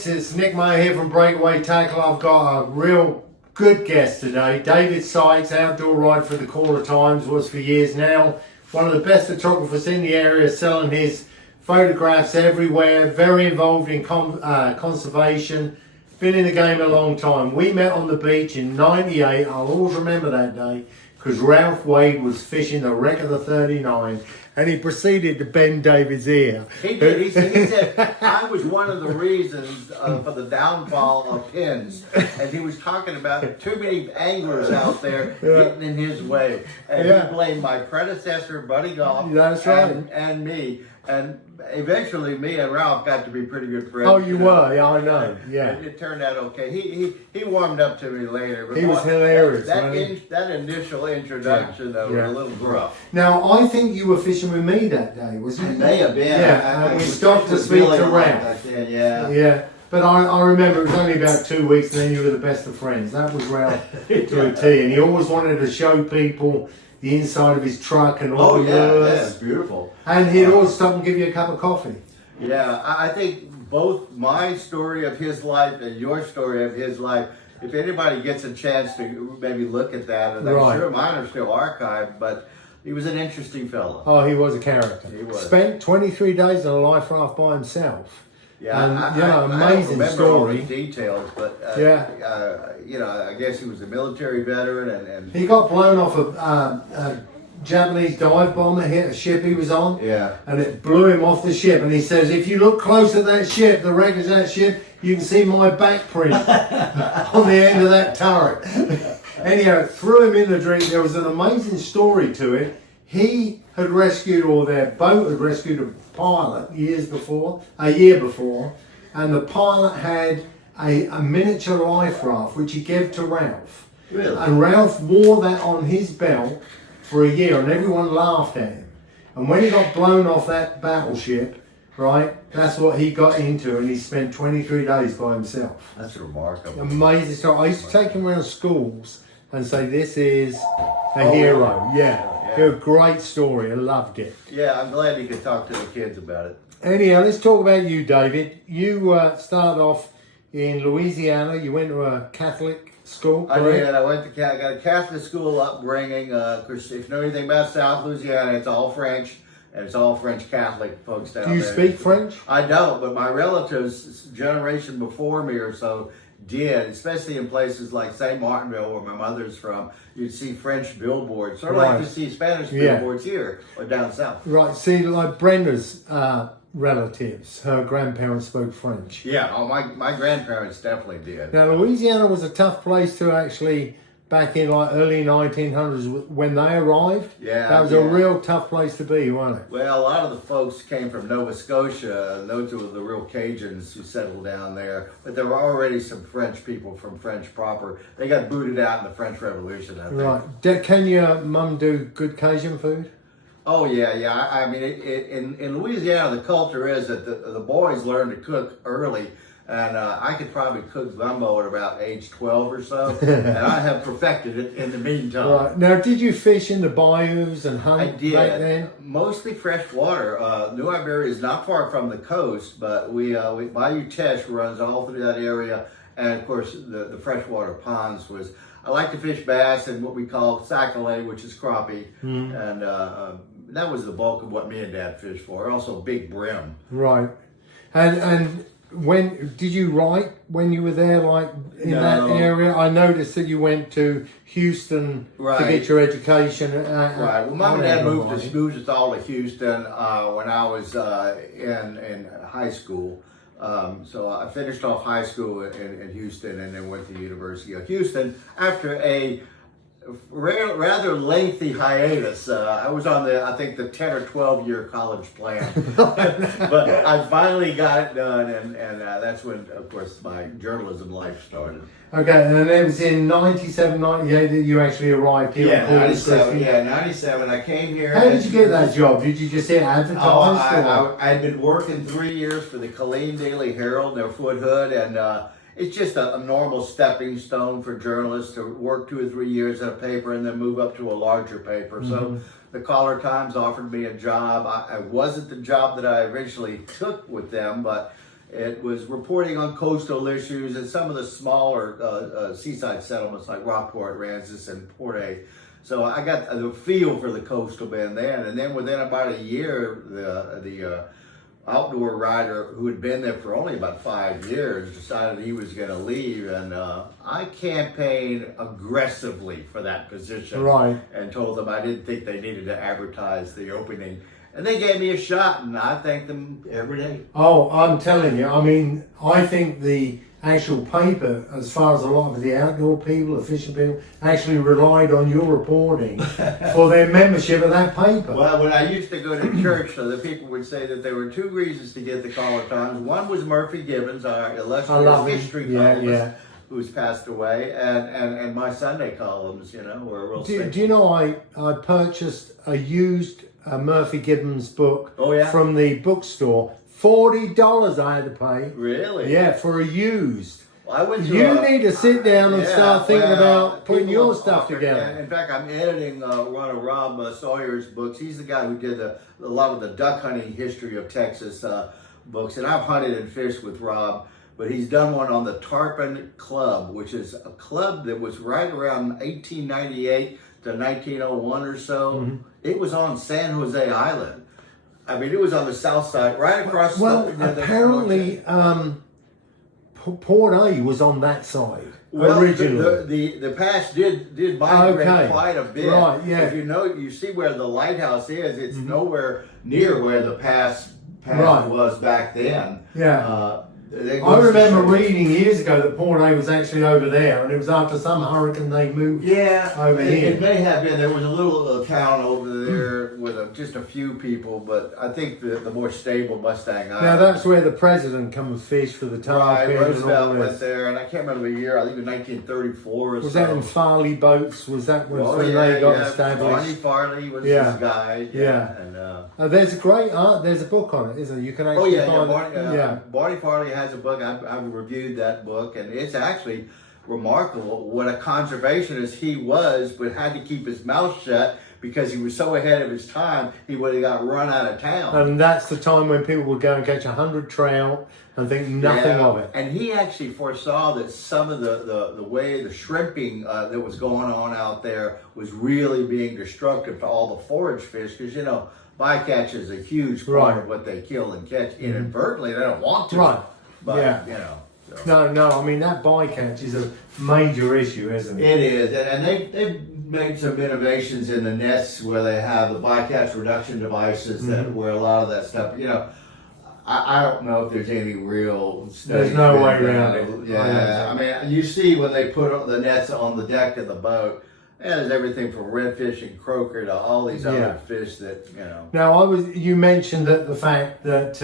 gents, it's Nickaway here from Breakaway Tackle. I've got a real good guest today. David Sikes, outdoor ride for the Caller Times, was for years now. One of the best photographers in the area, selling his photographs everywhere. Very involved in conservation. Been in the game a long time. We met on the beach in '98. I'll always remember that day because Ralph Wade was fishing the wreck of the 39. And he proceeded to bend David's ear. He did. He said, I was one of the reasons for the downfall of pins. And he was talking about too many anglers out there getting in his way. And he blamed my predecessor, Buddy Golf, That's right. and me. And eventually, me and Ralph got to be pretty good friends. Oh, you were? Yeah, I know. Yeah. It turned out okay. He warmed up to me later. But he was hilarious. That initial introduction, though, was a little rough. Now, I think you were fishing with me that day, wasn't it? It may have been. Yeah, we stopped to speak to Ralph. Yeah. But I remember it was only about 2 weeks and then you were the best of friends. That was Ralph to a T. And he always wanted to show people the inside of his truck and all the lures. It's beautiful. And he'd always stop and give you a cup of coffee. Yeah, I think both my story of his life and your story of his life, if anybody gets a chance to maybe look at that, and I'm sure mine are still archived, but he was an interesting fellow. Oh, he was a character. He was. Spent 23 days on a life raft by himself. Yeah, and, amazing I don't remember story. all the details, but I guess he was a military veteran, and he got blown off a Japanese dive bomber, hit a ship he was on, and it blew him off the ship. And he says, if you look close at that ship, the wreckage of that ship, you can see my back print on the end of that turret. Anyhow, it threw him in the drink. There was an amazing story to it. He had rescued, or their boat had rescued a pilot a year before, and the pilot had a miniature life raft which he gave to Ralph. Really? And Ralph wore that on his belt for a year, and everyone laughed at him. And when he got blown off that battleship, that's what he got into, and he spent 23 days by himself. That's remarkable. Amazing story. I used to take him around schools and say, this is a hero. Yeah. A great story. I loved it. Yeah, I'm glad you could talk to the kids about it. Anyhow, let's talk about you, David. You started off in Louisiana. You went to a Catholic school, correct? I did. I got a Catholic school upbringing. Of course, if you know anything about South Louisiana, it's all French. And it's all French Catholic folks down there. Do you speak French? I don't, but my relatives, generation before me or so, did, especially in places like St. Martinville, where my mother's from. You'd see French billboards, sort of like you see Spanish billboards here or down south. Right. See, like Brenda's relatives, her grandparents spoke French. Yeah, my grandparents definitely did. Now, Louisiana was a tough place to actually, back in like early 1900s when they arrived. Yeah, that was a real tough place to be, wasn't it? Well, a lot of the folks came from Nova Scotia. Those were the real Cajuns who settled down there. But there were already some French people from French proper. They got booted out in the French Revolution, I think. Right. Can your mum do good Cajun food? Oh, yeah. I mean, in Louisiana, the culture is that the boys learn to cook early. And I could probably cook gumbo at about age 12 or so. And I have perfected it in the meantime. Right. Now, did you fish in the bayous and hunt back then? Mostly fresh water. New Iberia is not far from the coast, but Bayou Teche runs all through that area. And, of course, the freshwater ponds was... I like to fish bass and what we call sac-a-lait, which is crappie. And that was the bulk of what me and Dad fished for. Also, big brim. Right. And when did you write when you were there, like in that area? I noticed that you went to Houston to get your education. Right. Well, Mom and Dad moved us all to Houston when I was in high school. So I finished off high school in Houston and then went to the University of Houston after a rather lengthy hiatus. I was on I think the 10 or 12 year college plan, but I finally got it done, and that's when, of course, my journalism life started. Okay, and then it was in 97, 98 that you actually arrived here. Yeah, 97. Yeah, 97. I came here. How did you get that job? Did you just get advertised? I'd been working 3 years for the Killeen Daily Herald, their foot hood, and it's just a normal stepping stone for journalists to work 2 or 3 years at a paper and then move up to a larger paper. So the Caller Times offered me a job. It wasn't the job that I originally took with them, but It was reporting on coastal issues and some of the smaller seaside settlements like Rockport, Aransas, and Port A. So I got the feel for the coastal bend then, and then within about a year, the outdoor rider who had been there for only about 5 years decided he was going to leave, and I campaigned aggressively for that position, right, and told them I didn't think they needed to advertise the opening, and they gave me a shot, and I thank them every day. Oh, I'm telling you, I mean, I think the actual paper, as far as a lot of the outdoor people, the fishing people, actually relied on your reporting for their membership of that paper. Well, when I used to go to church, the people would say that there were 2 reasons to get the Caller Times. One was Murphy Gibbons, our illustrious history columnist, who's passed away, and my Sunday columns, you know, were real. Do you know I purchased a used Murphy Gibbons book from the bookstore. $40 I had to pay. Really? Yeah, for a used. Well, I went to you need to sit down and start thinking about putting your stuff together. In fact, I'm editing one of Rob Sawyer's books. He's the guy who did a lot of the duck hunting history of Texas books. And I've hunted and fished with Rob, but he's done one on the Tarpon Club, which is a club that was right around 1898 to 1901 or so. Mm-hmm. It was on San Jose Island. I mean, it was on the south side, right across. Apparently, Port A was on that side originally. The pass did migrate quite a bit. Right, yeah. If you see where the lighthouse is, it's nowhere near where the pass was back then. Yeah. I remember reading years ago that Port A was actually over there, and it was after some hurricane they moved over here. It may have been. There was a little town over there with just a few people, but I think the more stable Mustang Island. Now that's where the president come and fish for the time. Right, Roosevelt went there, and I can't remember the year. I think it was 1934 or so. Was that in Farley boats? Was that when they got established? Barney Farley was his guy. Yeah. And there's a great there's a book on it, isn't there? You can actually find it. Barney Farley has a book. I've reviewed that book, and it's actually remarkable what a conservationist he was, but had to keep his mouth shut because he was so ahead of his time, he would have got run out of town. And that's the time when people would go and catch 100 trout and think nothing of it. And he actually foresaw that some of the way the shrimping that was going on out there was really being destructive to all the forage fish, because, you know, bycatch is a huge part of what they kill and catch inadvertently. They don't want to. Right. But, you know. So. No, I mean, that bycatch is a major issue, isn't it? It is, and they've made some innovations in the nets where they have the bycatch reduction devices where a lot of that stuff, you know, I don't know if there's any real study. There's no way around it. Yeah, I mean, you see when they put the nets on the deck of the boat, and there's everything from redfish and croaker to all these other fish that, you know. Now, you mentioned that the fact that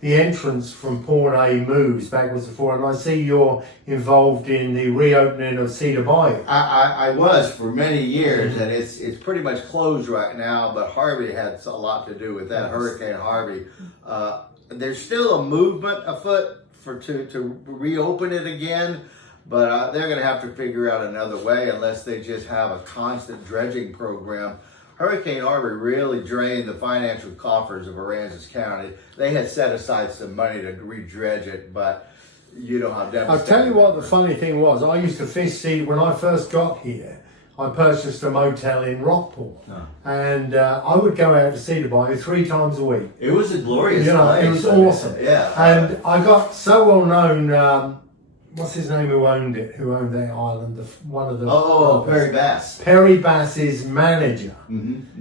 the entrance from Port A moves backwards and forwards, and I see you're involved in the reopening of Cedar Bayou. I was for many years, and it's pretty much closed right now, but Harvey had a lot to do with that, Hurricane Harvey. There's still a movement afoot to reopen it again. But they're going to have to figure out another way unless they just have a constant dredging program. Hurricane Harvey really drained the financial coffers of Aransas County. They had set aside some money to re-dredge it, but you know how devastating. I'll tell you what the funny thing was. I used to fish Cedar when I first got here. I purchased a motel in Rockport, and I would go out to Cedar Bayou 3 times a week. It was a glorious place. It was awesome. Yeah. And I got so well known. What's his name? Who owned it? Who owned that island? One of the Perry Bass. Perry Bass's manager.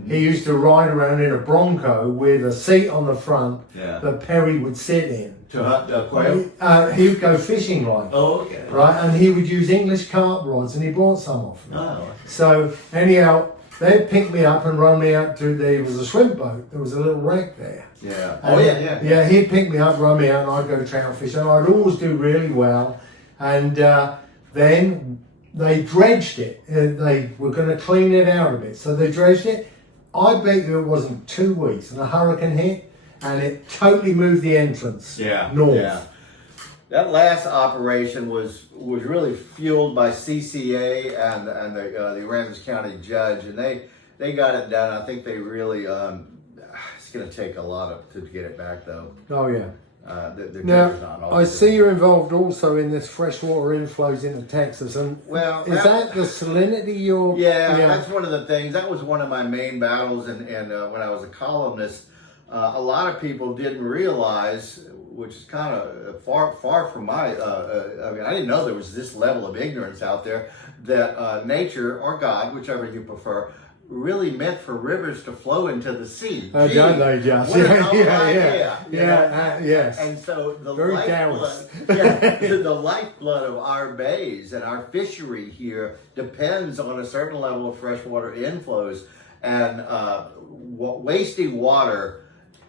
He used to ride around in a Bronco with a seat on the front that Perry would sit in to hunt quail. He would go fishing right, and he would use English carp rods, and he brought some off me. So anyhow, they'd pick me up and run me out to. There was a shrimp boat. There was a little wreck there. Yeah. Yeah, he'd pick me up, run me out, and I'd go trout fishing. And I'd always do really well. And then they dredged it. They were going to clean it out a bit. So they dredged it. I bet you it wasn't 2 weeks. And a hurricane hit, and it totally moved the entrance north. Yeah. That last operation was really fueled by CCA and the Aransas County judge. And they got it done. I think they really, it's going to take a lot to get it back, though. Oh, yeah. The Now, I see you're involved also in this freshwater inflows into Texas, and is that the salinity you're... Yeah, that's one of the things. That was one of my main battles, and when I was a columnist, a lot of people didn't realize, which is kind of far from my, I mean, I didn't know there was this level of ignorance out there, that nature, or God, whichever you prefer, really meant for rivers to flow into the sea. Don't they just? Yes. And so the very lifeblood, the lifeblood of our bays and our fishery here depends on a certain level of freshwater inflows, and wasting water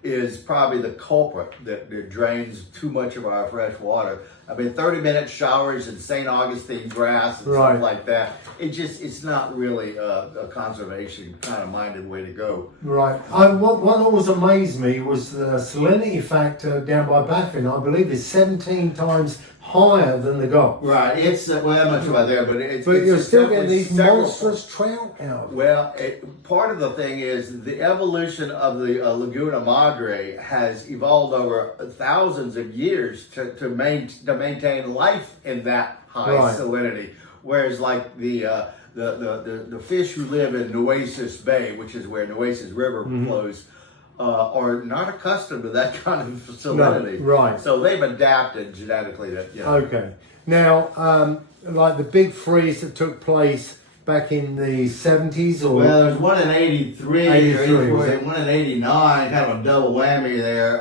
is probably the culprit that drains too much of our fresh water. I mean, 30-minute showers in St. Augustine grass and stuff like that. It's not really a conservation kind of minded way to go. Right. What always amazed me was the salinity factor down by Baffin, I believe, is 17 times higher than the Gulf. Right. It's I'm not sure about there, but you're still getting these monstrous trout out. Well, part of the thing is the evolution of the Laguna Madre has evolved over thousands of years to maintain life in that high salinity, whereas like the fish who live in Nueces Bay, which is where Nueces River flows, are not accustomed to that kind of salinity. No, right. So they've adapted genetically to, Okay. Now, like the big freeze that took place back in the 70s, or... Well, there's one in 83, or 84, one in 89, kind of a double whammy there.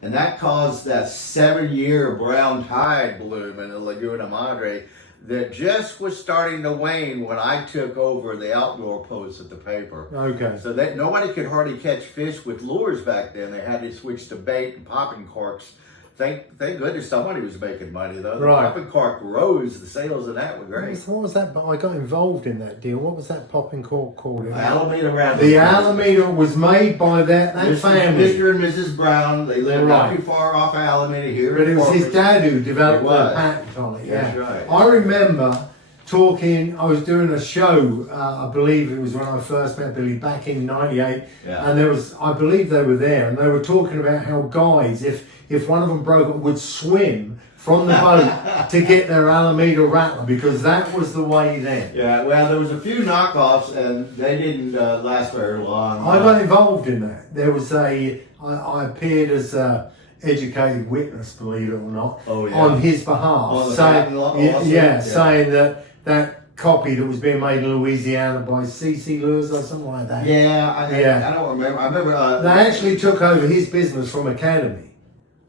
And that caused that 7-year brown tide bloom in the Laguna Madre that just was starting to wane when I took over the outdoor posts at the paper. Okay. So that nobody could hardly catch fish with lures back then. They had to switch to bait and popping corks. Thank goodness somebody was making money though. The popping cork rose. The sales of that were great. What was that? I got involved in that deal. What was that popping cork called? Alameda Rabbit. The Alameda was made by that family. Mr. and Mrs. Brown. They lived not too far off Alameda here. But it was his dad who developed the patent on it. That's right. I remember talking, I was doing a show, I believe it was when I first met Billy back in 98, and there was, I believe they were there, and they were talking about how guys, if one of them broke, would swim from the boat to get their Alameda Rattler, because that was the way then. Yeah, well, there was a few knockoffs, and they didn't last very long. I got involved in that. There was I appeared as a educated witness, believe it or not, on his behalf, saying that copy that was being made in Louisiana by C.C. Lewis or something like that. I don't remember. I remember they actually took over his business from Academy.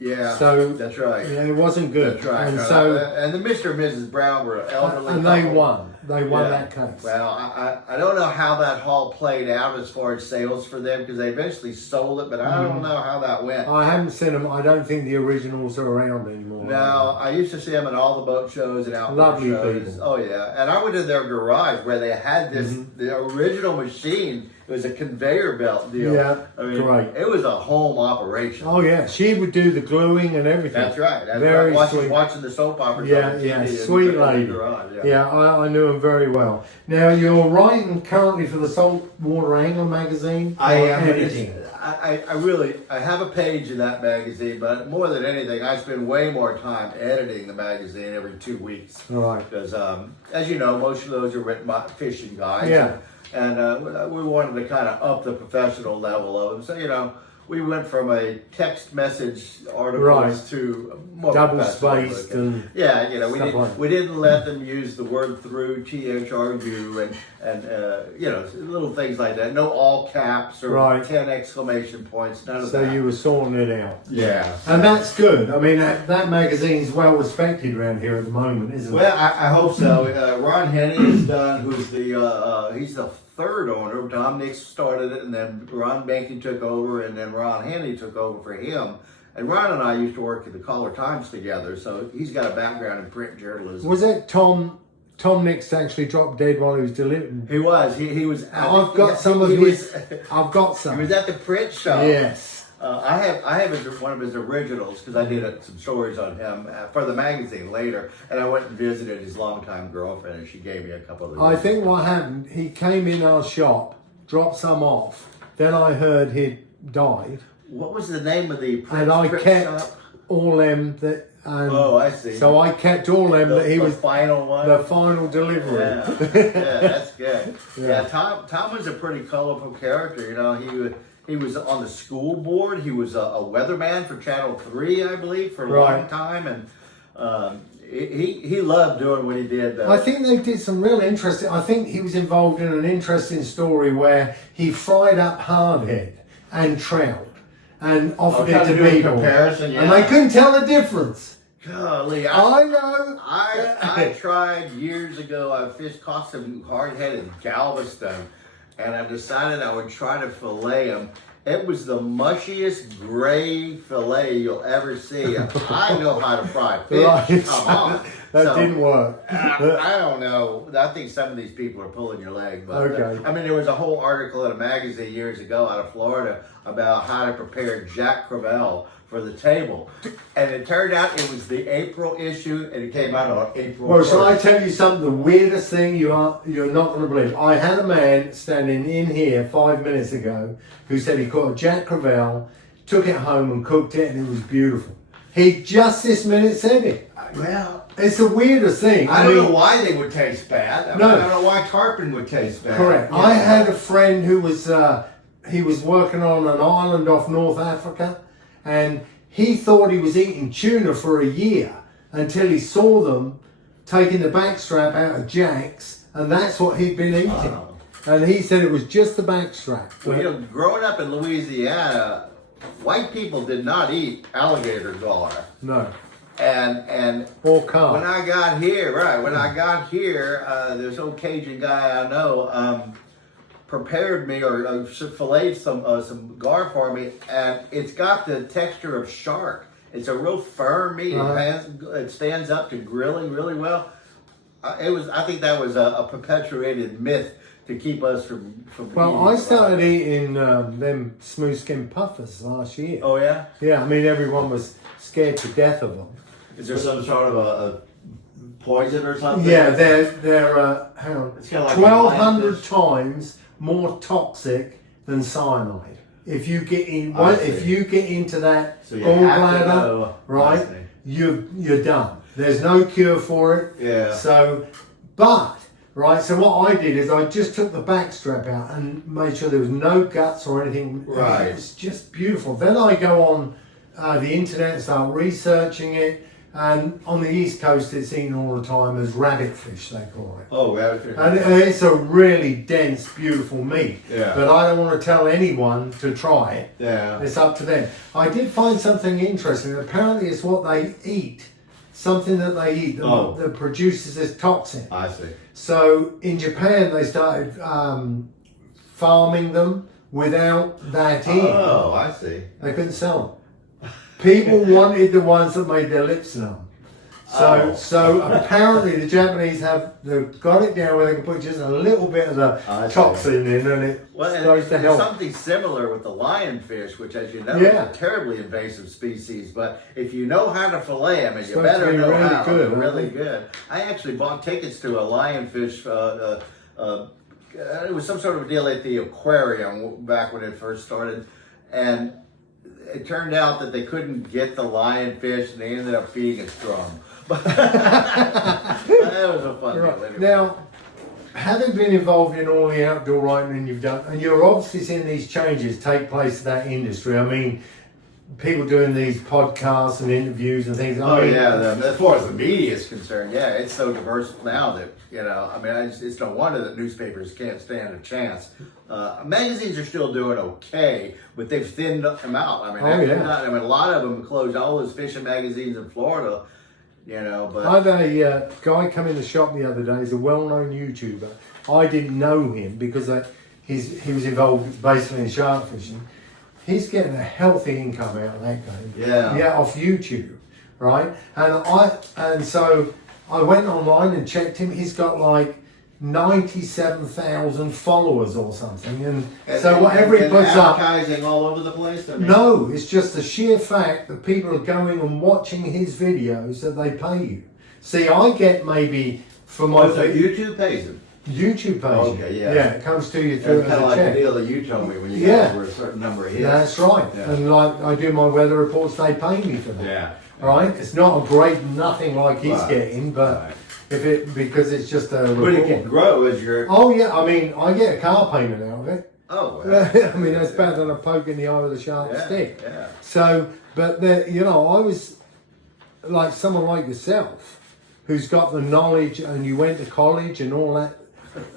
Yeah, so that's right. Yeah, it wasn't good. That's right. And and the Mr. and Mrs. Brown were elderly, and they won. They won that case. Well, I don't know how that haul played out as far as sales for them, because they eventually sold it, but I don't know how that went. I haven't seen them. I don't think the originals are around anymore. No, I used to see them at all the boat shows and outdoor shows. People. Oh yeah, and I went to their garage where they had this the original machine. It was a conveyor belt deal. Yeah, I mean, it was a home operation. Oh yeah, she would do the gluing and everything. That's right. Very sweet. Watching the soap opera. Yeah, sweet lady. I knew him very well. Now you're writing currently for the Saltwater Angler magazine. I am editing. I have a page in that magazine, but more than anything, I spend way more time editing the magazine every 2 weeks. All right. Because as you know, most of those are written by fishing guys. Yeah. And we wanted to kind of up the professional level of them. So, we went from a text message articles to more double spaced and we didn't let them use the word through, THRU, and little things like that. No all caps or 10 exclamation points. None of that. So you were sorting it out. Yeah, and that's good. I mean, that magazine's well respected around here at the moment, isn't it? Well, I hope so. Ron Henney is done. Who's he's the third owner. Tom Nix started it, and then Ron Banking took over, and then Ron Henney took over for him. And Ron and I used to work at the Caller Times together, so he's got a background in print journalism. Was it Tom Nix actually dropped dead while he was delivering? He was. He was. I've got some of his. I've got some. He was at the print show. Yes. I have one of his originals because I did some stories on him for the magazine later, and I went and visited his longtime girlfriend, and she gave me a couple of them. I think what happened, he came in our shop, dropped some off, then I heard he'd died. What was the name of the print and I print kept shop? all them that. I see. So I kept all them that he was final one. the final delivery. Yeah, that's good. Yeah. Tom was a pretty colorful character. You know, he was on the school board. He was a weatherman for Channel 3, I believe, for a long time, and he loved doing what he did. I think they did some real interesting. I think he was involved in an interesting story where he fried up hardhead and trout and offered it to people, comparison, and they couldn't tell the difference. Golly, I know. I tried years ago. Caught some hard-headed Galveston, and I decided I would try to fillet them. It was the mushiest gray fillet you'll ever see. I know how to fry fish. Right. Come on. That didn't work. I don't know. I think some of these people are pulling your leg. But Okay. I mean, there was a whole article in a magazine years ago out of Florida about how to prepare Jack Crevalle for the table. And it turned out it was the April issue, and it came out on April 1st. Well, shall I tell you something? The weirdest thing you're not going to believe. I had a man standing in here 5 minutes ago who said he caught a Jack Crevalle, took it home and cooked it, and it was beautiful. He just this minute said it. Well, it's the weirdest thing. I don't know why they would taste bad. I No. don't know why tarpon would taste bad. Correct. I had a friend who was he was working on an island off North Africa, and he thought he was eating tuna for a year until he saw them taking the backstrap out of Jack's, and that's what he'd been eating. Wow. And he said it was just the backstrap. Well, you know, growing up in Louisiana, white people did not eat alligator gar. No. And Or carp. when I got here, this old Cajun guy I know prepared me or filleted some gar for me, and it's got the texture of shark. It's a real firm meat. It stands up to grilling really well. I think that was a perpetuated myth to keep us from Well, eating I started eating them smooth skin puffers last year. Oh yeah? Yeah, I mean everyone was scared to death of them. Is there some sort of a poison or something? Yeah, they're hang on, It's kinda like 1,200 lionfish. times more toxic than cyanide. If you get I see. if you get into that So you have to gallbladder, know. I right, see. you're done. There's no cure for it. Yeah. So, but right. So what I did is I just took the backstrap out and made sure there was no guts or anything. Right. It was just beautiful. Then I go on the internet and start researching it. And on the East Coast, it's eaten all the time as rabbit fish, they call it. Oh, rabbit. And it's a really dense, beautiful meat. Yeah. But I don't want to tell anyone to try it. Yeah. It's up to them. I did find something interesting. Apparently, it's what they eat. Something that they eat that produces this toxin. I see. So in Japan, they started farming them without that in. Oh, I see. They couldn't sell them. People wanted the ones that made their lips numb. So apparently the Japanese they've got it down where they can put just a little bit of the toxin in, and it starts to there's help. something similar with the lionfish, which, as you know, is a terribly invasive species. But if you know how to fillet them, and you better know really how, good, they're really good. I actually bought tickets to a lionfish. It was some sort of deal at the aquarium back when it first started, and it turned out that they couldn't get the lionfish, and they ended up feeding us drum. But that was a fun deal. Anyway. Now, having been involved in all the outdoor writing you've done, and you're obviously seeing these changes take place in that industry. I mean, people doing these podcasts and interviews and things. As far as the media is concerned, it's so diverse now that, it's no wonder that newspapers can't stand a chance. Magazines are still doing okay, but they've thinned them out. A lot of them closed all those fishing magazines in Florida, but... I had a guy come in the shop the other day. He's a well-known YouTuber. I didn't know him because he was involved basically in shark fishing. He's getting a healthy income out of that game. Yeah, off YouTube, right? And so I went online and checked him. He's got like 97,000 followers or something, and so whatever he puts up, advertising all over the place. No, it's just the sheer fact that people are going and watching his videos that they pay you. See, I get maybe for my so YouTube pays him. YouTube page. Okay, yeah. Yeah, it comes to you through It's kind of as a like check. the deal that you told me when you Yeah. got over a certain number of hits. That's right. Yeah. And like I do my weather reports, they pay me for that. Yeah. Right? It's not a great nothing like he's Right. getting, but Right. because it's just a But it report. can grow as you're. Oh yeah, I mean, I get a car payment out of it. Oh, well. I mean, that's better than a poke in the eye with a sharp Yeah, stick. yeah. So, but you know, I was like someone like yourself, who's got the knowledge, and you went to college and all that.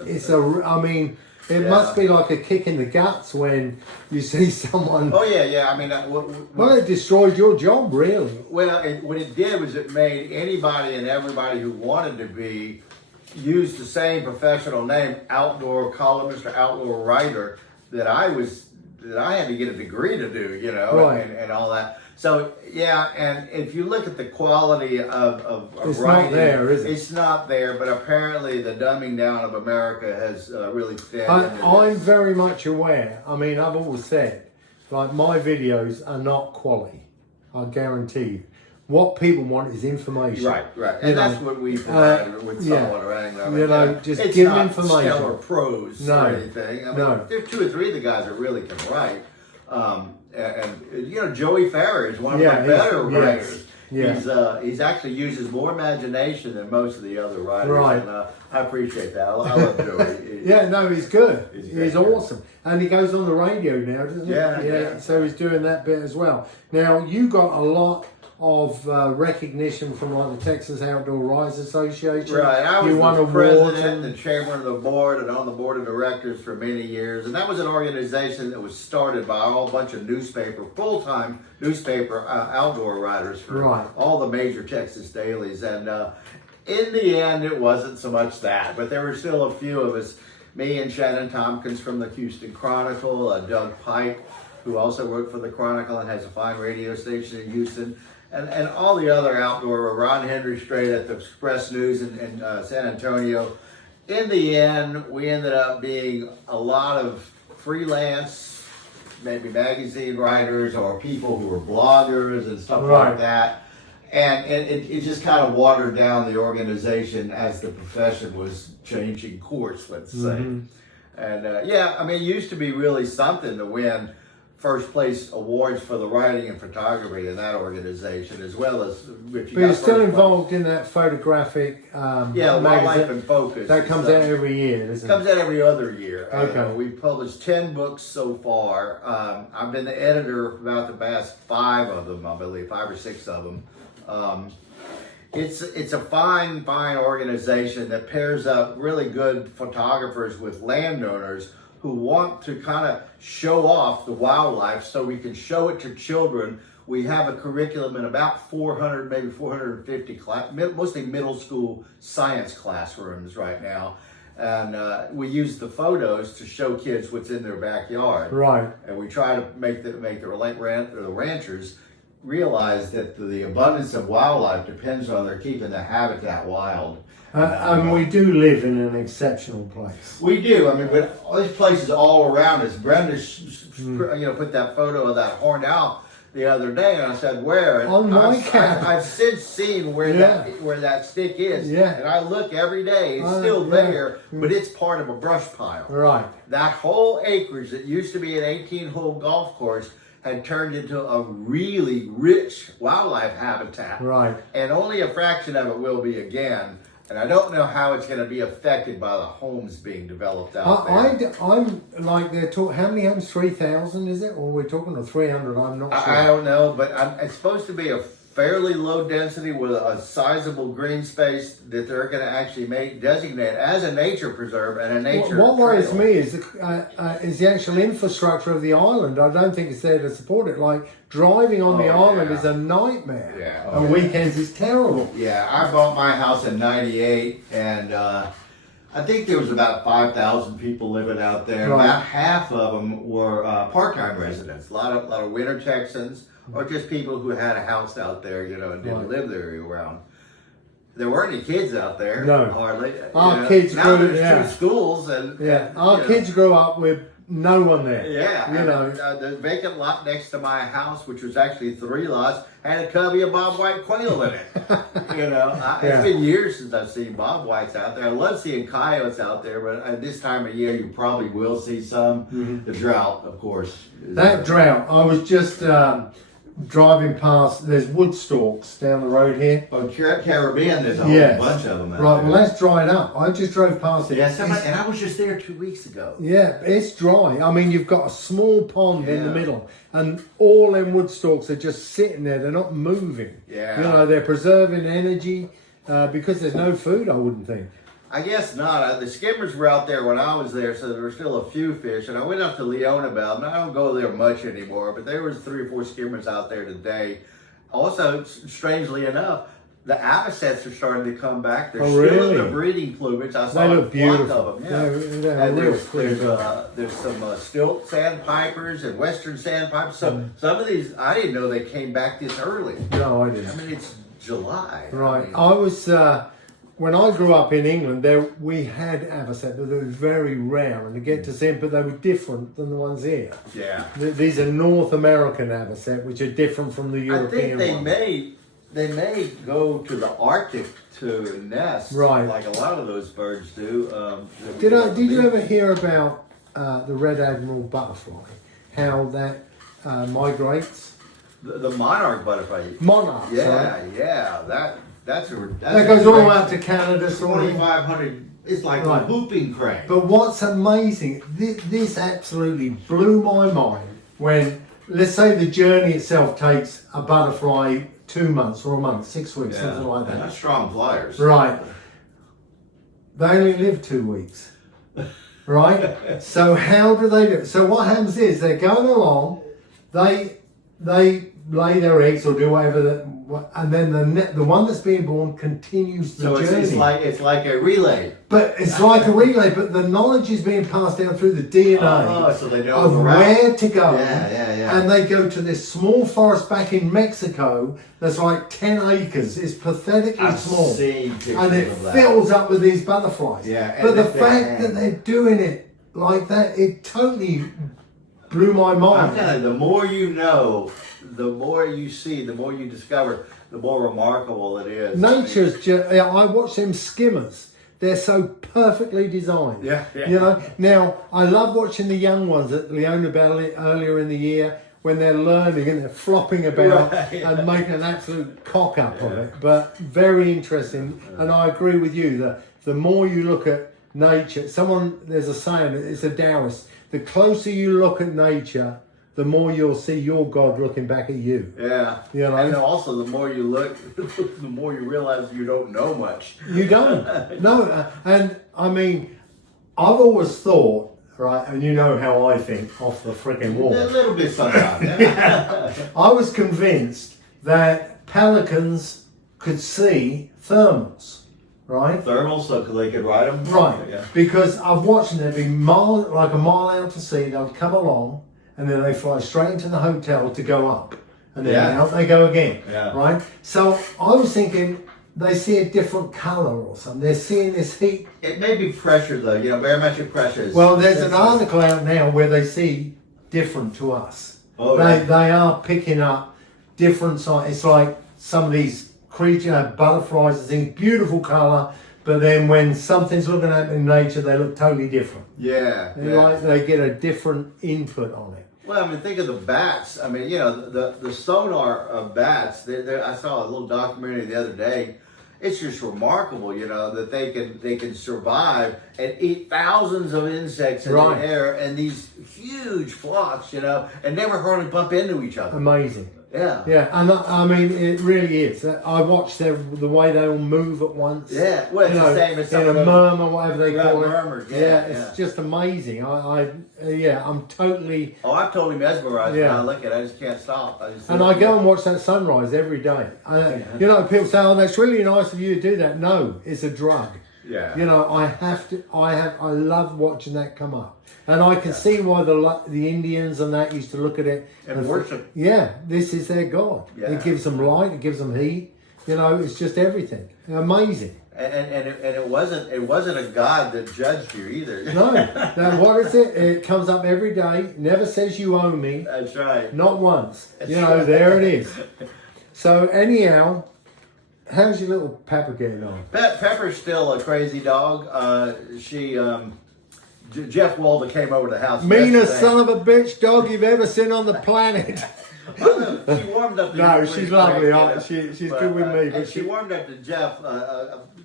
I mean, it Yeah. must be like a kick in the guts when you see someone. Oh, yeah, yeah. I mean, Well, it destroyed your job, really. well, what it did was it made anybody and everybody who wanted to be use the same professional name, outdoor columnist or outdoor writer, that I had to get a degree to do, you know, Right. and all that. So yeah, and if you look at the quality of It's writing, not there, is it? It's not there, but apparently the dumbing down of America has really fed into I'm this. very much aware. I mean, I've always said, like, my videos are not quality. I guarantee you. What people want is information. Right, right, You and know, that's what we provide with yeah. somewhat or angler. You know, just it's give not information. stellar prose No, or anything. I mean, no. there's 2 or 3 of the guys that really can write. And you know, Joey Farrer is one of Yeah, the better yes, writers. yeah. He's actually uses more imagination than most of the other writers. Right. And I appreciate that. I love Joey. Yeah, no, he's good. He's He's great. awesome. And he goes on the radio now, doesn't he? Yeah, yeah. So he's doing that bit as well. Now, you got a lot of recognition from like the Texas Outdoor Riders Association. Right, I was you won the awards president, and the chairman of the board, and on the board of directors for many years. And that was an organization that was started by a whole bunch of full-time newspaper outdoor writers for Right. all the major Texas dailies. And in the end, it wasn't so much that, but there were still a few of us, me and Shannon Tompkins from the Houston Chronicle, Doug Pike, who also worked for the Chronicle and has a fine radio station in Houston. And all the other outdoor, Ron Henry Strait at the Express News in San Antonio. In the end, we ended up being a lot of freelance, maybe magazine writers or people who were bloggers and stuff Right. like that. And it just kind of watered down the organization as the profession was changing course, let's say. And yeah, I mean, it used to be really something to win first place awards for the writing and photography in that organization, as well as if you but got you're still first involved in that photographic yeah, Wildlife magazine. and Focus. That comes out every year, doesn't Comes it? out every other year. Okay. We've published 10 books so far. I've been the editor for about the past 5 of them, I believe, 5 or 6 of them. It's a fine organization that pairs up really good photographers with landowners who want to kind of show off the wildlife so we can show it to children. We have a curriculum in about 400, maybe 450, mostly middle school science classrooms right now. And we use the photos to show kids what's in their backyard. Right. And we try to make the ranchers realize that the abundance of wildlife depends on their keeping the habitat wild. And we do live in an exceptional place. We do. I mean, with all these places all around us. Brenda, put that photo of that horned owl the other day, and I said, "Where?" And On my cabin. I've since seen where that stick is. Yeah. And I look every day. It's still there, but it's part of a brush pile. Right. That whole acreage that used to be an 18-hole golf course had turned into a really rich wildlife habitat. Right. And only a fraction of it will be again. And I don't know how it's going to be affected by the homes being developed out there. I'm like, they're talking, how many homes? 3,000 is it? Or we're talking to 300, I'm not sure. I don't know, but it's supposed to be a fairly low density with a sizable green space that they're going to actually designate as a nature preserve and a nature What worries trail. me is the actual infrastructure of the island. I don't think it's there to support it. Like, driving on the island is a nightmare. Yeah. On weekends is terrible. Yeah, I bought my house in '98, and I think there was about 5,000 people living out there. Right. About half of them were part-time residents. A lot of winter Texans, or just people who had a house out there, and didn't live there year-round. There weren't any kids out there, No. hardly. Our kids now grew- there's yeah. 2 schools, and Our kids grew up with no one there. Yeah, you know. The vacant lot next to my house, which was actually 3 lots, had a covey of bobwhite quail in it. It's been years since I've seen bobwhites out there. I love seeing coyotes out there, but at this time of year, you probably will see some. Mm-hmm. The drought, of course. That drought, I was just driving past, there's wood stalks down the road here. Oh, Caribbean, there's a whole bunch of them out right, there. well that's dried up. I just drove past it. Yeah, and I was just there 2 weeks ago. Yeah, it's dry. I mean, you've got a small pond in the middle, and all them wood stalks are just sitting there. They're not moving. Yeah. You know, they're preserving energy because there's no food, I wouldn't think. I guess not. The skimmers were out there when I was there, so there were still a few fish. And I went up to Leonabel, and I don't go there much anymore, but there was 3 or 4 skimmers out there today. Also, strangely enough, the avocets are starting to come back. They're still in the breeding plumage. I saw they look beautiful. Of them. Yeah. And there's some stilt sandpipers and western sandpipers. So some of these, I didn't know they came back this early. No, I didn't. I mean, it's July. Right. I was... when I grew up in England, we had avocet, but they were very rare, and to get to see them, but they were different than the ones here. Yeah. These are North American avocet, which are different from the European I think ones. they may go to the Arctic to nest, right? Like a lot of those birds do. Did you ever hear about the red admiral butterfly? How that migrates? The monarch butterfly. Monarch. Yeah, right? yeah. That goes all the way up to Canada. 2,500. It's like a whooping crane. But what's amazing, this absolutely blew my mind when, let's say the journey itself takes a butterfly 2 months or a month, 6 weeks, something like that. They're not strong flyers. Right. They only live 2 weeks. Right? So how do they do it? So what happens is they're going along, they lay their eggs or do whatever, and then the one that's being born continues the journey. So it's like a relay. But it's like a relay, but the knowledge is being passed down through the DNA so they know of where to go. Yeah. And they go to this small forest back in Mexico that's like 10 acres. It's pathetically small. And it fills up with these butterflies. Yeah, but the fact that they're doing it like that, it totally blew my mind. I'm telling you, the more you know, the more you see, the more you discover, the more remarkable it is. Nature's I watch them skimmers. They're so perfectly designed. Yeah. You know. Now I love watching the young ones at Leonabel earlier in the year when they're learning and they're flopping about and making an absolute cock up of it. But very interesting. And I agree with you that the more you look at nature, there's a saying, it's a Taoist. The closer you look at nature, the more you'll see your God looking back at you. Yeah. You know? And also, the more you look, the more you realize you don't know much. You don't. No. And I mean, I've always thought, right, and you know how I think off the freaking wall. A little bit sometimes. Yeah. I was convinced that pelicans could see thermals. Right? Thermals, so they could ride them? Right. Yeah. Because I've watched them, they'd be like a mile out to sea, they'll come along, and then they fly straight into the hotel to go up. And then out they go again. Yeah. Right? So I was thinking they see a different colour or something. They're seeing this heat. It may be pressure though, barometric pressure is... Well, there's an article out now where they see different to us. Oh, they are picking up different signs. It's like some of these butterflies and things, beautiful colour, but then when something's looking at in nature, they look totally different. Yeah. They get a different input on it. Well, I mean, think of the bats. I mean, the sonar of bats. I saw a little documentary the other day. It's just remarkable, that they can survive and eat thousands of insects in the air and these huge flocks, and never hardly bump into each other. Amazing. Yeah. Yeah, and I mean, it really is. I watched the way they all move at once. Yeah, well, it's the same as some in a murmur, whatever they call it. Murmurs, it's just amazing. I'm totally... Oh, I'm totally mesmerized when I look at it. I just can't stop. I go and watch that sunrise every day. People say, oh, that's really nice of you to do that. No, it's a drug. Yeah. I love watching that come up. And I can see why the Indians and that used to look at it and worship. Yeah, this is their God. Yeah. It gives them light, it gives them heat. It's just everything. Amazing. And it wasn't a God that judged you either. No. Now, what is it? It comes up every day. Never says you owe me. That's right. Not once. That's right. There it is. So anyhow, how's your little Pepper getting on? Pepper's still a crazy dog. Jeff Walter came over to the house. Meanest son of a bitch dog you've ever seen on the planet. She warmed up to No, she's lovely. She's good with me. But she warmed up to Jeff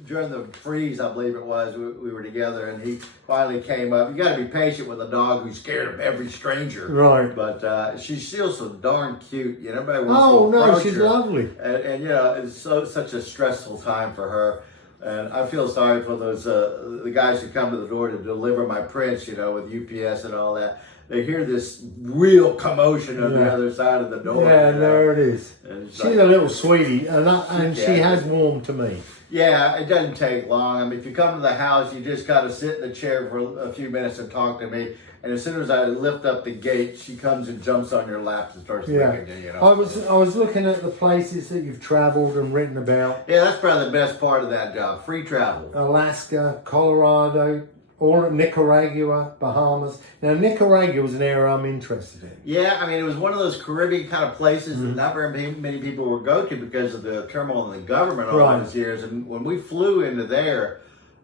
during the freeze, I believe it was. We were together, and he finally came up. You got to be patient with a dog who's scared of every stranger. Right. But she's still so darn cute. You know, everybody wants to approach she's her. lovely. And you know, it's such a stressful time for her. And I feel sorry for those the guys who come to the door to deliver my prints, you know, with UPS and all that. They hear this real commotion on the other side of the door. Yeah, there it is. She's a little sweetie, and she has warmed to me. Yeah, it doesn't take long. I mean, if you come to the house, you just got to sit in the chair for a few minutes and talk to me. And as soon as I lift up the gate, she comes and jumps on your lap and starts licking you. You know. I was looking at the places that you've travelled and written about. Yeah, that's probably the best part of that job. Free travel. Alaska, Colorado, all of Nicaragua, Bahamas. Now, Nicaragua is an area I'm interested in. Yeah, I mean, it was one of those Caribbean kind of places that not very many people would go to because of the turmoil in the government all those years. And when we flew into there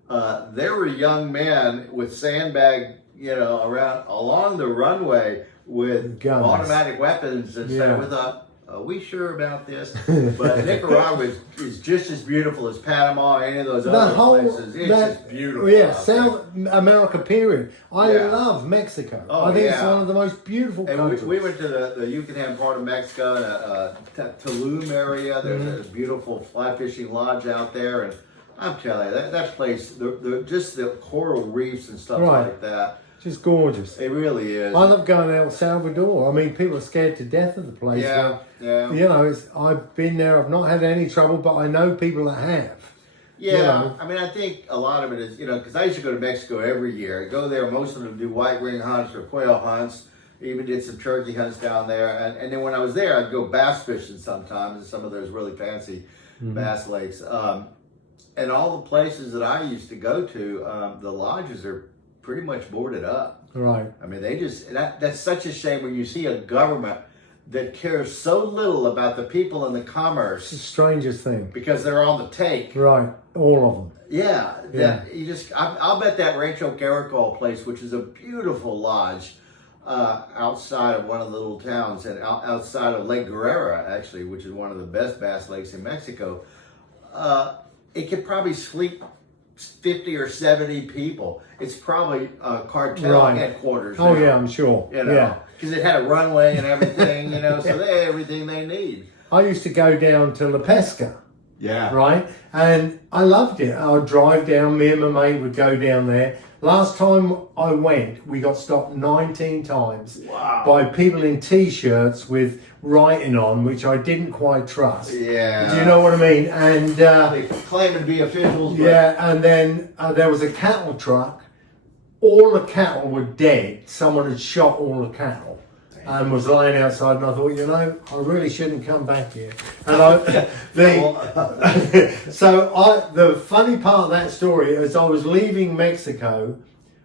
were young men with sandbag, you know, along the runway with guns, automatic weapons and stuff. We thought, are we sure about this? But Nicaragua is just as beautiful as Panama or any of those other places. It's just beautiful. Yeah, South America, period. I love Mexico. I think it's one of the most beautiful countries. We went to the Yucatan part of Mexico, Tulum area. There's a beautiful fly fishing lodge out there. And I'm telling you, that place, just the coral reefs and stuff like that. Just gorgeous. It really is. I love going to El Salvador. I mean, people are scared to death of the place. Yeah. You know, I've been there. I've not had any trouble, but I know people that have. Yeah, you know? I mean, I think a lot of it is, you know, because I used to go to Mexico every year. I go there, most of them do white wing hunts or quail hunts. Even did some turkey hunts down there. And then when I was there, I'd go bass fishing sometimes in some of those really fancy bass lakes. And all the places that I used to go to, the lodges are pretty much boarded up. Right. I mean, that's such a shame when you see a government that cares so little about the people and the commerce. It's the strangest thing. Because they're on the take. Right. All of them. Yeah. I'll bet that Rancho Caracol place, which is a beautiful lodge outside of one of the little towns and outside of Lake Guerrero, actually, which is one of the best bass lakes in Mexico, it could probably sleep 50 or 70 people. It's probably cartel headquarters. Oh, yeah, I'm sure. You know, because it had a runway and everything, you know, so they had everything they need. I used to go down to La Pesca. Yeah. Right? And I loved it. I would drive down, me and my mate would go down there. Last time I went, we got stopped 19 times by people in T-shirts with writing on, which I didn't quite trust. Yeah. Do you know what I mean? And they claim to be officials. But... Yeah, and then there was a cattle truck. All the cattle were dead. Someone had shot all the cattle and was lying outside. And I thought, you know, I really shouldn't come back here. And the funny part of that story is I was leaving Mexico.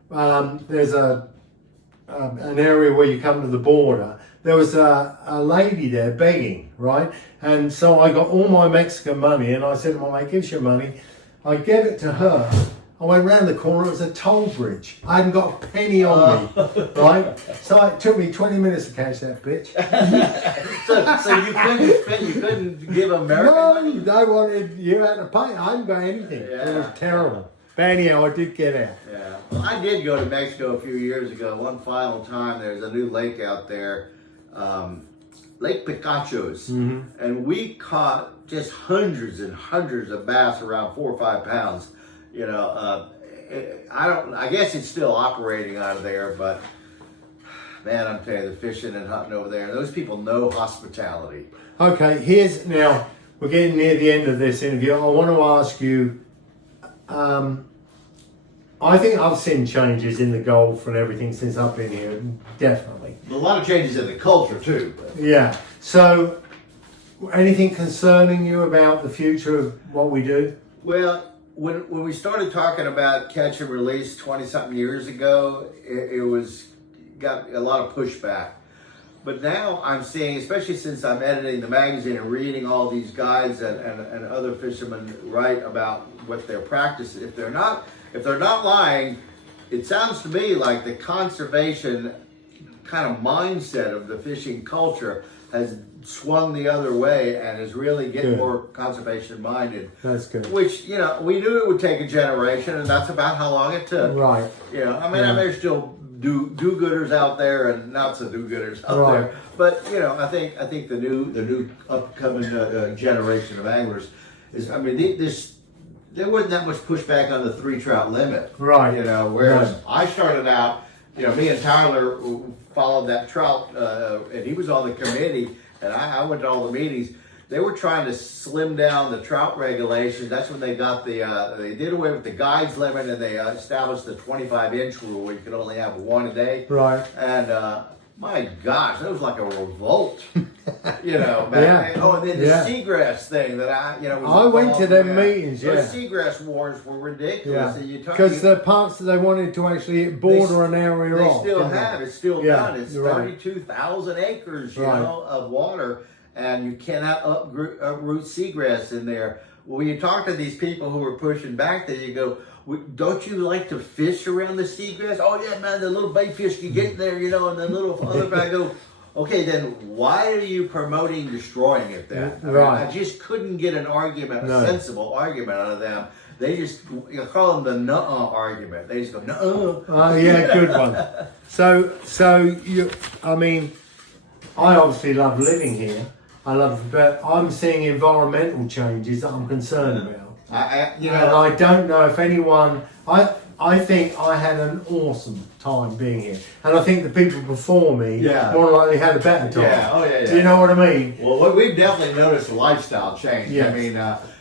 There's an area where you come to the border. There was a lady there begging, right? And so I got all my Mexican money and I said to my mate, give us your money. I gave it to her. I went round the corner, it was a toll bridge. I hadn't got a penny on me, right? So it took me 20 minutes to catch that bitch. so you couldn't give American money? No, they wanted, you had to pay. I hadn't got anything. It was terrible. But anyhow, I did get out. Yeah. Well, I did go to Mexico a few years ago. One final time, there's a new lake out there, Lake Picachos. And we caught just hundreds and hundreds of bass around 4 or 5 pounds. You know, I guess it's still operating out of there, but man, I'm telling you, the fishing and hunting over there, those people know hospitality. Okay, now, we're getting near the end of this interview. I want to ask you, I think I've seen changes in the Gulf and everything since I've been here, definitely. A lot of changes in the culture too. But. Yeah, so anything concerning you about the future of what we do? Well, when we started talking about catch and release 20-something years ago, it was got a lot of pushback. But now I'm seeing, especially since I'm editing the magazine and reading all these guides and other fishermen write about what their practice is. If they're not lying, it sounds to me like the conservation kind of mindset of the fishing culture has swung the other way and is really getting more conservation minded. That's good. Which, you know, we knew it would take a generation, and that's about how long it took. Right. You know, I mean, there's still do-gooders out there and not so do-gooders out there. But, you know, I think the new upcoming generation of anglers is, I mean, there wasn't that much pushback on the 3 trout limit. Right. You know, whereas I started out, you know, me and Tyler followed that trout, and he was on the committee, and I went to all the meetings. They were trying to slim down the trout regulations. That's when they got they did away with the guides limit, and they established the 25-inch rule where you could only have 1 a day. Right. And my gosh, that was like a revolt. You know, back then. Oh, and then the seagrass thing that I went to them meetings. Those seagrass wars were ridiculous. Because the parts that they wanted to actually border an area off. They still have. It's still done. It's 32,000 acres, you know, of water. And you cannot uproot seagrass in there. When you talk to these people who are pushing back there, you go, don't you like to fish around the seagrass? Oh, yeah, man, the little bait fish can get there, you know, and the little other guy go, okay, then why are you promoting destroying it then? I just couldn't get an argument, a sensible argument out of them. They just, you call them the nuh-uh argument. They just go, nuh-uh. Oh, yeah, good one. I mean, I obviously love living here. But I'm seeing environmental changes that I'm concerned about. You know, and I don't know if anyone. I think I had an awesome time being here, and I think the people before me more likely had a better time. Yeah. Do you know what I mean? Well, we've definitely noticed a lifestyle change. Yes. I mean,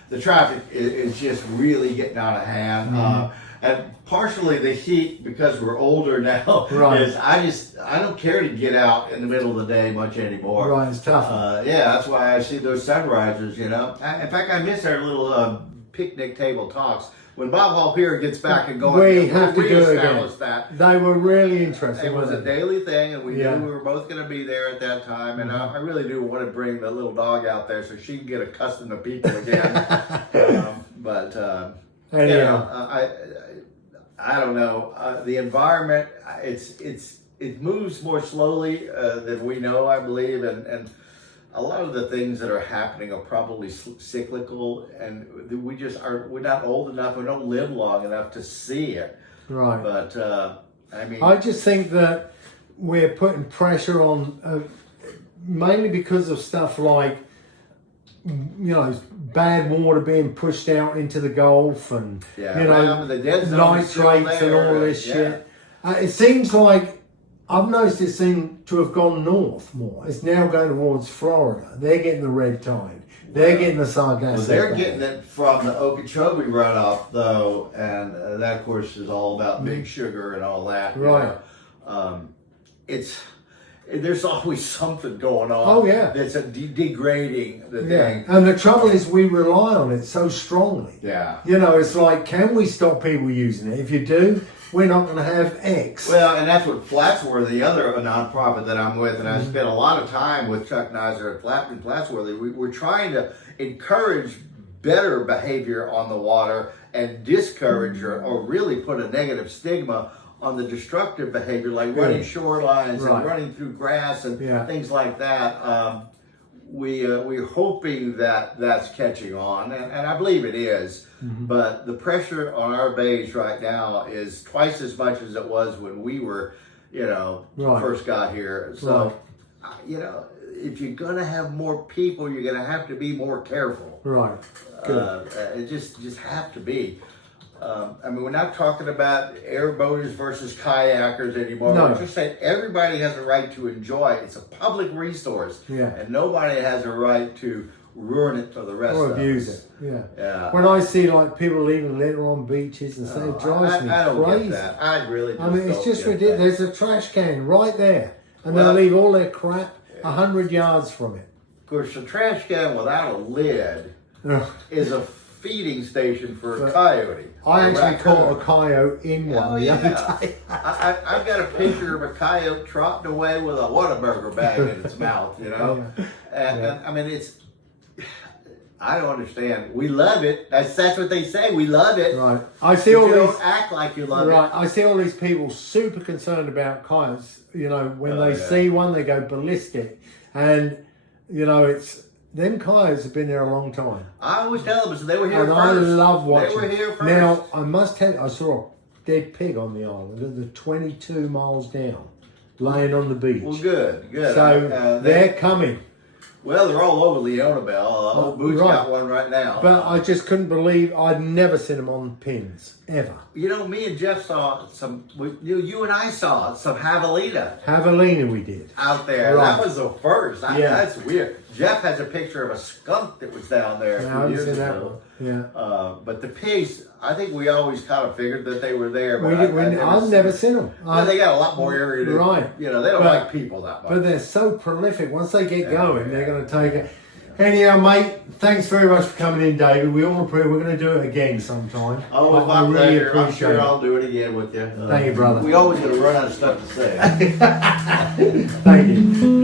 the traffic is just really getting out of hand. And partially the heat, because we're older now, is I don't care to get out in the middle of the day much anymore. Right, it's tough. That's why I see those sunrisers, you know. In fact, I miss our little picnic table talks. When Bob Hall Pier gets back and going, we have to do it again. That. They were really interesting. It was a daily thing, and we knew we were both going to be there at that time. And I really do want to bring the little dog out there so she can get accustomed to people again. I don't know. The environment, it moves more slowly than we know, I believe, and a lot of the things that are happening are probably cyclical, and we're not old enough, we don't live long enough to see it. Right. But I mean, I just think that we're putting pressure on, mainly because of stuff like, you know, bad water being pushed out into the Gulf, and you know, nitrates and all this shit. It seems like I've noticed it seems to have gone north more. It's now going towards Florida. They're getting the red tide. They're getting the Sargasso. Well, they're getting it from the Okeechobee runoff, though, and that, of course, is all about big sugar and all that. Right. There's always something going on. Oh, yeah. That's degrading the thing. And the trouble is we rely on it so strongly. Yeah. You know, it's like, can we stop people using it? If you do, we're not going to have X. Well, and that's what Flatsworthy, the other nonprofit that I'm with, and I spent a lot of time with Chuck Nizer at Flatsworthy. We're trying to encourage better behavior on the water and discourage or really put a negative stigma on the destructive behavior, like running shorelines and running through grass and things like that. We're hoping that that's catching on, and I believe it is. But the pressure on our bays right now is twice as much as it was when we were, first got here. So, if you're gonna have more people, you're gonna have to be more careful. Right. It just have to be. We're not talking about airboaters versus kayakers anymore. No. We're just saying everybody has a right to enjoy it. It's a public resource. Yeah. And nobody has a right to ruin it for the rest of us. Or abuse it. Yeah. When I see like people leaving litter on beaches and stuff, it drives me crazy. I don't get that. I really just it's just ridiculous. There's a trash can right there. And they'll leave all their crap 100 yards from it. Of course, a trash can without a lid is a feeding station for a coyote. I actually caught a coyote in one the other day. I've got a picture of a coyote trotting away with a Whataburger bag in its mouth, you know? And I mean, I don't understand. We love it. That's what they say. We love it. Right. I see all you these. Don't act like you love it. Right. I see all these people super concerned about coyotes. You know, when they see one, they go ballistic, and you know, it's them coyotes have been there a long time. I always tell them they were here and first. I love watching. They were here first. Now I must tell you, I saw a dead pig on the island, the 22 miles down, laying on the beach. Well, good. So they're coming. Well, they're all over Leona Bell. Old Boo's got one right now. But I just couldn't believe I'd never seen them on pins, ever. You know, me and Jeff saw some, you and I saw some javelina. Javelina we did. Out there. That was the first. That's weird. Jeff has a picture of a skunk that was down there a few years ago. But the pigs, I think we always kind of figured that they were there. But I've never seen them. Well, they got a lot more area to, you know, they don't like people that much. But they're so prolific. Once they get going, they're going to take it. Anyhow, mate, thanks very much for coming in, David. We all appreciate. We're going to do it again sometime. Oh, it's my pleasure. I'm sure I'll do it again with you. Thank you, brother. We always going to run out of stuff to say. Thank you.